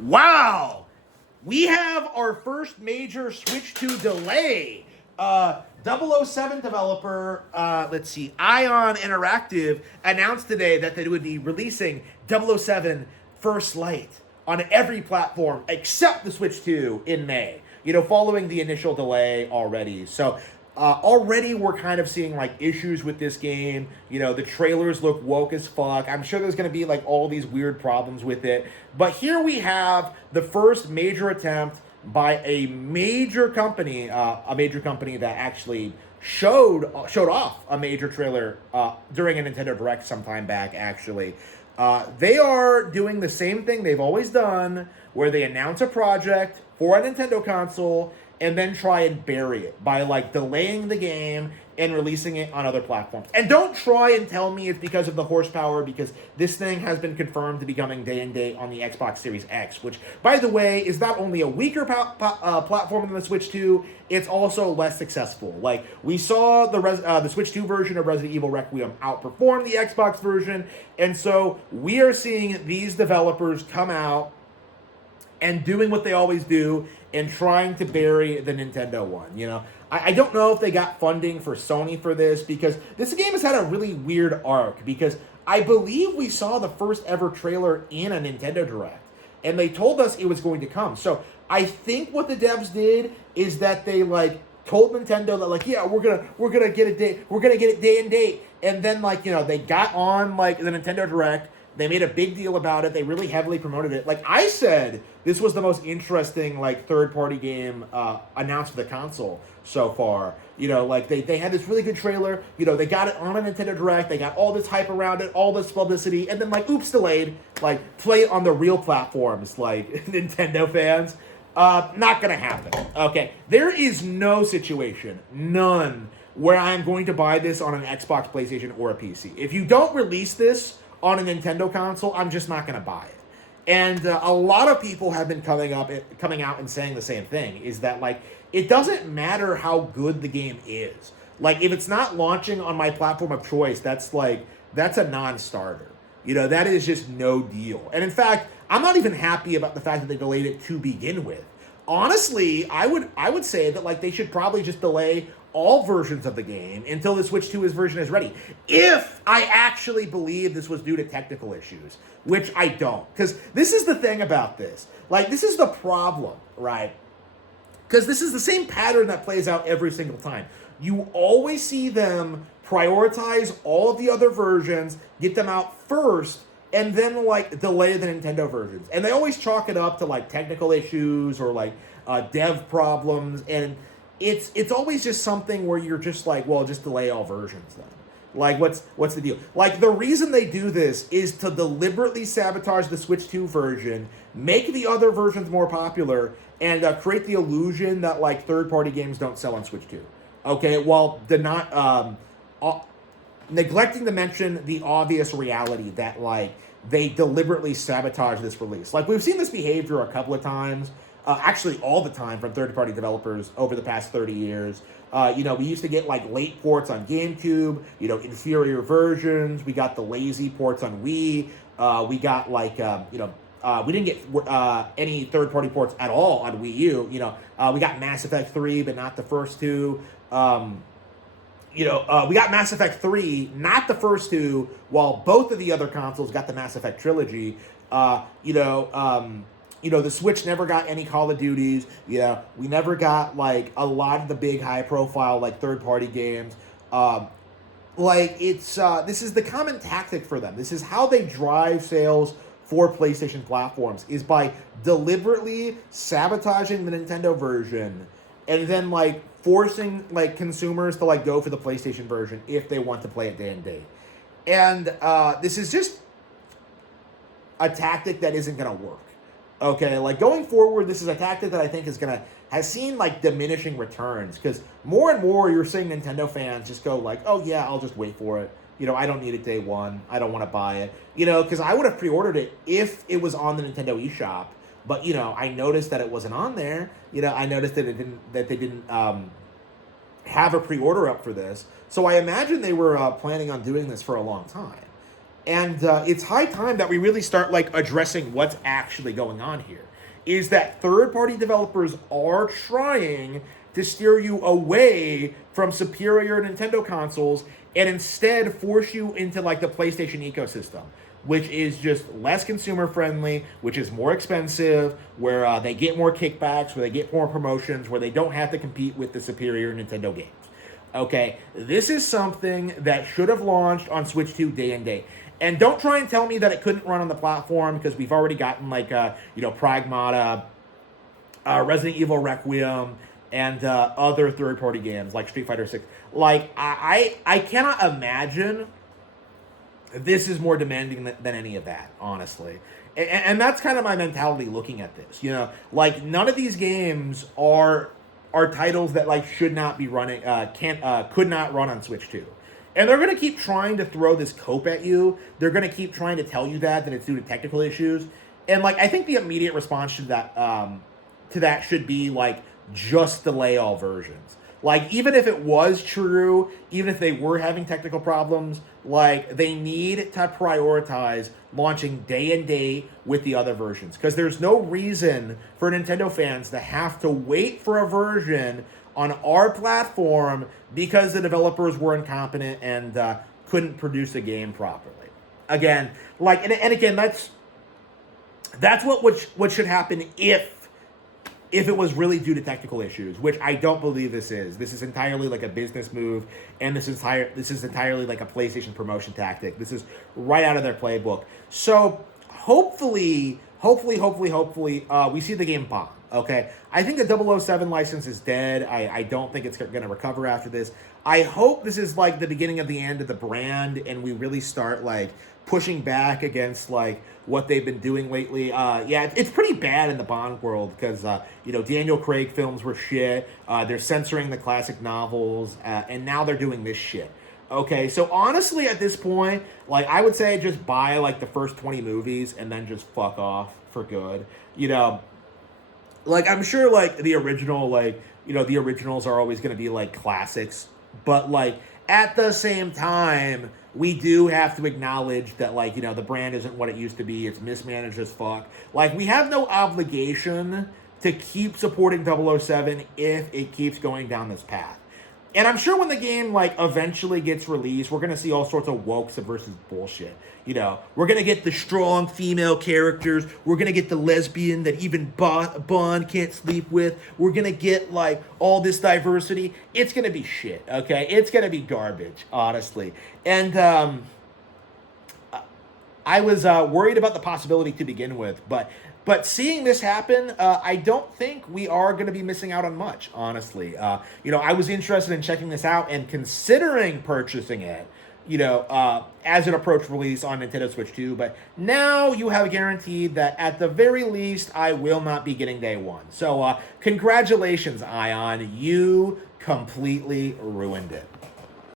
Wow! We have our first major Switch 2 delay. 007 developer, let's see, Ion Interactive announced today that they would be releasing 007 First Light on every platform except the Switch 2 in May. Following the initial delay already. So already we're kind of seeing like issues with this game. The trailers look woke as fuck. I'm sure there's going to be like all these weird problems with it. But here we have the first major attempt by a major company that actually showed off a major trailer during a Nintendo Direct some time back, actually. They are doing the same thing they've always done, where they announce a project for a Nintendo console and then try and bury it by like delaying the game and releasing it on other platforms. And don't try and tell me it's because of the horsepower, because this thing has been confirmed to be coming day and date on the Xbox Series X, which, by the way, is not only a weaker platform than the Switch 2, it's also less successful. Like, we saw the Switch 2 version of Resident Evil Requiem outperform the Xbox version, and so we are seeing these developers come out and doing what they always do and trying to bury the Nintendo one. I don't know if they got funding for Sony for this, because this game has had a really weird arc, because I believe we saw the first ever trailer in a Nintendo Direct, and they told us it was going to come. So I think what the devs did is that they like told Nintendo that like, yeah, we're gonna get it day and date, and then like they got on like the Nintendo Direct. They made a big deal about it. They really heavily promoted it. Like I said, this was the most interesting like third-party game announced for the console so far. Like they had this really good trailer. They got it on a Nintendo Direct. They got all this hype around it, all this publicity, and then like, oops, delayed. Like, play it on the real platforms, like Nintendo fans. Not gonna happen. Okay, there is no situation, none, where I am going to buy this on an Xbox, PlayStation, or a PC. If you don't release this on a Nintendo console, I'm just not going to buy it. And a lot of people have been coming out and saying the same thing, is that like, it doesn't matter how good the game is. Like, if it's not launching on my platform of choice, that's a non-starter. That is just no deal. And in fact, I'm not even happy about the fact that they delayed it to begin with. Honestly, I would say that like they should probably just delay all versions of the game until the Switch 2 version is ready. If I actually believe this was due to technical issues, which I don't. Because this is the thing about this. Like, this is the problem, right? Because this is the same pattern that plays out every single time. You always see them prioritize all of the other versions, get them out first, and then like delay the Nintendo versions. And they always chalk it up to like technical issues or like dev problems, and it's always just something where you're just like, well, just delay all versions then. Like, what's the deal? Like, the reason they do this is to deliberately sabotage the Switch 2 version, make the other versions more popular, and create the illusion that like third-party games don't sell on Switch 2. Okay, while neglecting to mention the obvious reality that like they deliberately sabotage this release. Like, we've seen this behavior a couple of times. Actually all the time from third-party developers over the past 30 years. We used to get like late ports on GameCube, inferior versions. We got the lazy ports on Wii. We got like, we didn't get any third-party ports at all on Wii U. We got Mass Effect 3, but not the first two. We got Mass Effect 3, not the first two, while both of the other consoles got the Mass Effect trilogy. The Switch never got any Call of Duties. We never got like a lot of the big high-profile like third-party games. This is the common tactic for them. This is how they drive sales for PlayStation platforms, is by deliberately sabotaging the Nintendo version and then like forcing like consumers to like go for the PlayStation version if they want to play it day and date. And this is just a tactic that isn't going to work. Okay, like going forward, this is a tactic that I think has seen like diminishing returns, because more and more you're seeing Nintendo fans just go like, oh yeah, I'll just wait for it. I don't need it day one. I don't want to buy it. Because I would have pre-ordered it if it was on the Nintendo eShop. But I noticed that it wasn't on there. I noticed that they didn't have a pre-order up for this. So I imagine they were planning on doing this for a long time. And it's high time that we really start like addressing what's actually going on here. Is that third-party developers are trying to steer you away from superior Nintendo consoles and instead force you into like the PlayStation ecosystem, which is just less consumer friendly, which is more expensive, where they get more kickbacks, where they get more promotions, where they don't have to compete with the superior Nintendo games. Okay, this is something that should have launched on Switch 2 day and date. And don't try and tell me that it couldn't run on the platform, because we've already gotten like Pragmata, Resident Evil Requiem, and other third-party games like Street Fighter 6. Like I cannot imagine this is more demanding than any of that, honestly. And that's kind of my mentality looking at this. Like none of these games are titles that like should not be running, could not run on Switch 2. And they're going to keep trying to throw this cope at you. They're going to keep trying to tell you that it's due to technical issues. And like I think the immediate response to that should be like just delay all versions. Like even if it was true, even if they were having technical problems, like they need to prioritize launching day and date with the other versions, because there's no reason for Nintendo fans to have to wait for a version on our platform because the developers were incompetent and couldn't produce a game properly. Again, like and again, that's what should happen if it was really due to technical issues, which I don't believe this is. This is entirely like a business move, and this is entirely like a PlayStation promotion tactic. This is right out of their playbook. So hopefully, we see the game bomb. Okay, I think the 007 license is dead. I don't think it's going to recover after this. I hope this is like the beginning of the end of the brand, and we really start like pushing back against like what they've been doing lately. It's pretty bad in the Bond world because Daniel Craig films were shit. They're censoring the classic novels, and now they're doing this shit. Okay, so honestly, at this point, like I would say, just buy like the first 20 movies and then just fuck off for good. Like I'm sure like the original, the originals are always going to be like classics, but like at the same time, we do have to acknowledge that like the brand isn't what it used to be. It's mismanaged as fuck. Like we have no obligation to keep supporting 007 if it keeps going down this path. And I'm sure when the game like eventually gets released, we're gonna see all sorts of woke subversive bullshit. We're gonna get the strong female characters. We're gonna get the lesbian that even Bond can't sleep with. We're gonna get like all this diversity. It's gonna be shit. Okay, it's gonna be garbage, honestly. And I was worried about the possibility to begin with, but seeing this happen, I don't think we are going to be missing out on much, honestly. I was interested in checking this out and considering purchasing it, as it approached release on Nintendo Switch 2. But now you have guaranteed that at the very least, I will not be getting day one. So congratulations, Ion. You completely ruined it.